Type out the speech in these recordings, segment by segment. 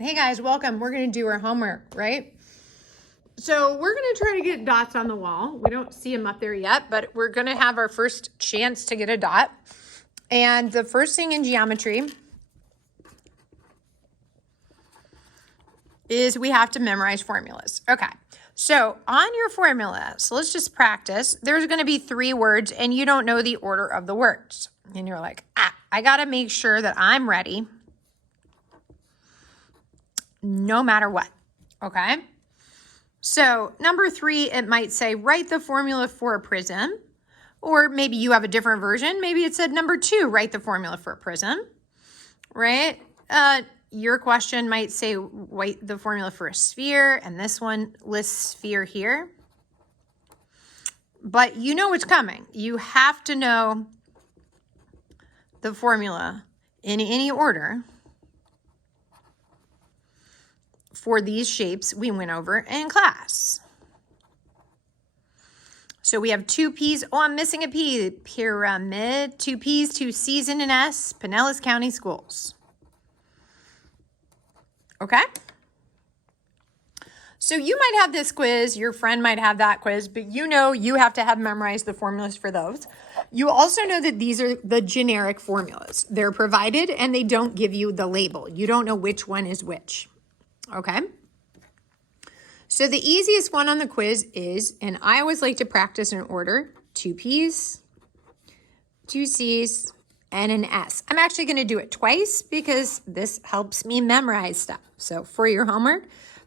Hey guys, welcome. We're going to do our homework, right? So we're going to try to get dots on the wall. We don't see them up there yet, but we're going to have our first chance to get a dot. And the first thing in geometry is we have to memorize formulas. Okay, so on your formula, so let's just practice. There's going to be 3 words and you don't know the order of the words. And you're like, I got to make sure that I'm ready no matter what, okay? So number 3, it might say, write the formula for a prism. Or maybe you have a different version. Maybe it said number 2, write the formula for a prism, right? Your question might say, write the formula for a sphere. And this one lists sphere here. But you know what's coming. You have to know the formula in any order for these shapes we went over in class. So we have 2 P's. Oh, I'm missing a P. Pyramid. 2 P's, 2 C's, and an S. Pinellas County Schools. Okay? So you might have this quiz. Your friend might have that quiz. But you know you have to have memorized the formulas for those. You also know that these are the generic formulas. They're provided and they don't give you the label. You don't know which one is which. Okay? So the easiest one on the quiz is, and I always like to practice in order, 2 P's, 2 C's, and an S. I'm actually going to do it twice because this helps me memorize stuff. So for your homework,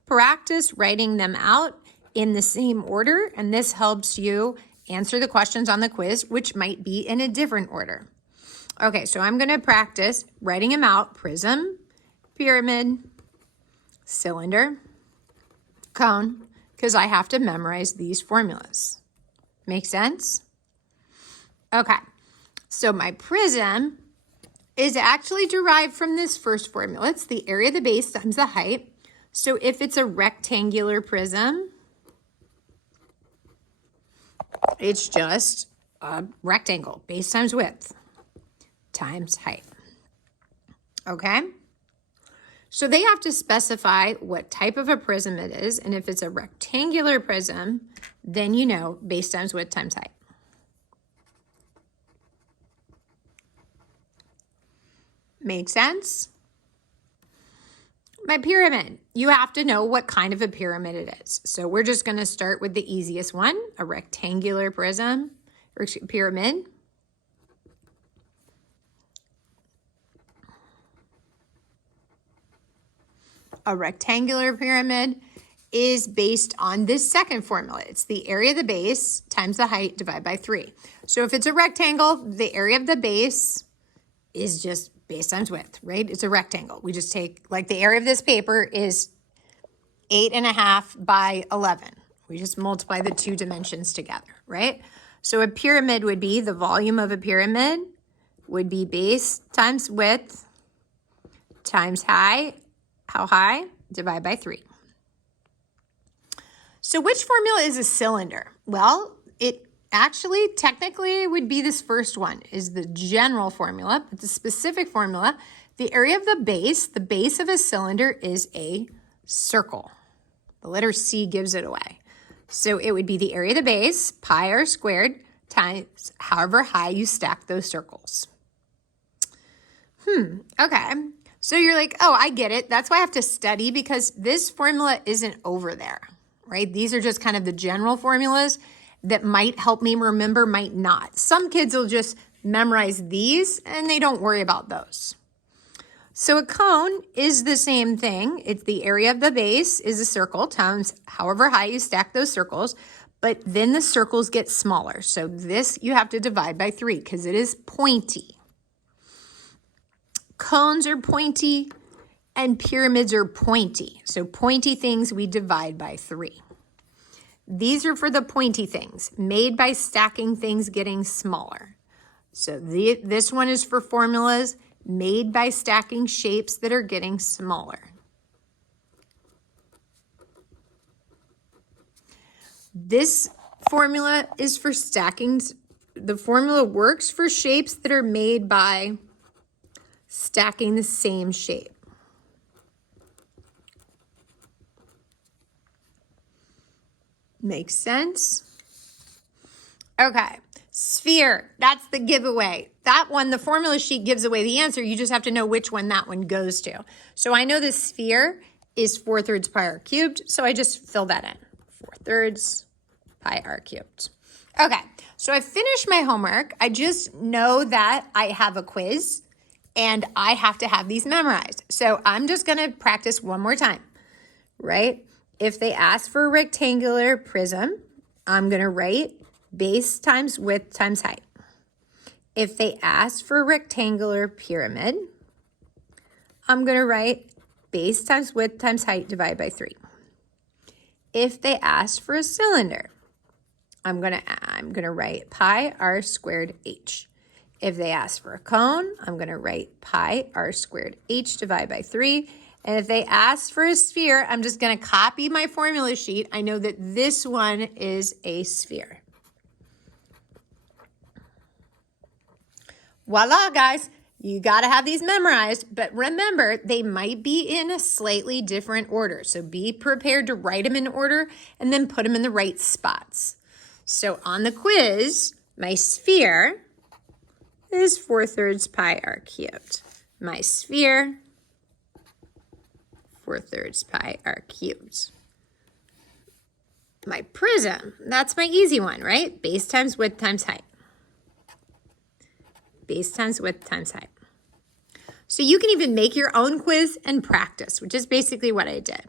practice writing them out in the same order, and this helps you answer the questions on the quiz, which might be in a different order. Okay, so I'm going to practice writing them out: prism, pyramid, cylinder, cone, because I have to memorize these formulas. Make sense? Okay, so my prism is actually derived from this first formula. It's the area of the base times the height. So if it's a rectangular prism, it's just a rectangle, base times width, times height. Okay? So they have to specify what type of a prism it is. And if it's a rectangular prism, then you know base times width times height. Make sense? My pyramid, you have to know what kind of a pyramid it is. So we're just going to start with the easiest one, a rectangular prism or pyramid. A rectangular pyramid is based on this second formula. It's the area of the base times the height divided by 3. So if it's a rectangle, the area of the base is just base times width, right? It's a rectangle. We just take, like, the area of this paper is 8.5 by 11. We just multiply the 2 dimensions together, right? So a pyramid would be, the volume of a pyramid would be base times width times height. How high? Divide by 3. So which formula is a cylinder? Well, it actually technically would be this first one, is the general formula. But the specific formula, the area of the base of a cylinder is a circle. The letter C gives it away. So it would be the area of the base, pi r squared, times however high you stack those circles. Okay. So you're like, oh, I get it. That's why I have to study, because this formula isn't over there, right? These are just kind of the general formulas that might help me remember, might not. Some kids will just memorize these and they don't worry about those. So a cone is the same thing. It's the area of the base is a circle times however high you stack those circles, but then the circles get smaller. So this you have to divide by 3 because it is pointy. Cones are pointy and pyramids are pointy. So pointy things we divide by 3. These are for the pointy things, made by stacking things getting smaller. So this one is for formulas made by stacking shapes that are getting smaller. This formula is for stacking. The formula works for shapes that are made by stacking the same shape. Makes sense? Okay, sphere, that's the giveaway. That one, the formula sheet gives away the answer. You just have to know which one that one goes to. So I know the sphere is 4/3 pi r cubed, so I just fill that in. 4/3 pi r cubed. Okay, so I finished my homework. I just know that I have a quiz and I have to have these memorized. So I'm just gonna practice one more time, right? If they ask for a rectangular prism, I'm gonna write base times width times height. If they ask for a rectangular pyramid, I'm gonna write base times width times height divided by 3. If they ask for a cylinder, I'm gonna write pi r squared h. If they ask for a cone, I'm gonna write pi r squared h divided by 3. And if they ask for a sphere, I'm just gonna copy my formula sheet. I know that this one is a sphere. Voila, guys. You got to have these memorized, but remember, they might be in a slightly different order. So be prepared to write them in order and then put them in the right spots. So on the quiz, my sphere is 4/3 pi r cubed. My sphere, 4/3 pi r cubed. My prism, that's my easy one, right? Base times width times height. Base times width times height. So you can even make your own quiz and practice, which is basically what I did.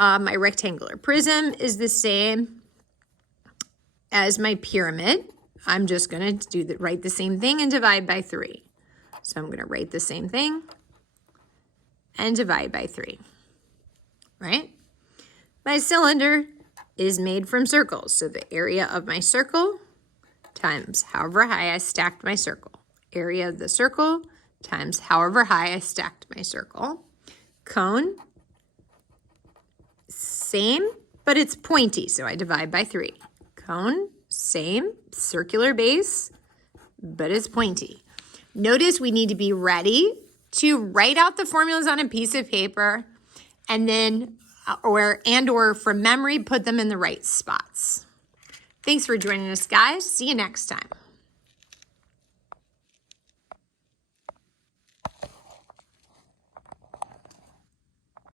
My rectangular prism is the same as my pyramid. I'm just going to write the same thing and divide by 3. So I'm going to write the same thing and divide by 3, right? My cylinder is made from circles. So the area of my circle times however high I stacked my circle. Area of the circle times however high I stacked my circle. Cone, same, but it's pointy, so I divide by 3. Cone, same, circular base, but it's pointy. Notice we need to be ready to write out the formulas on a piece of paper and then, or from memory, put them in the right spots. Thanks for joining us, guys. See you next time.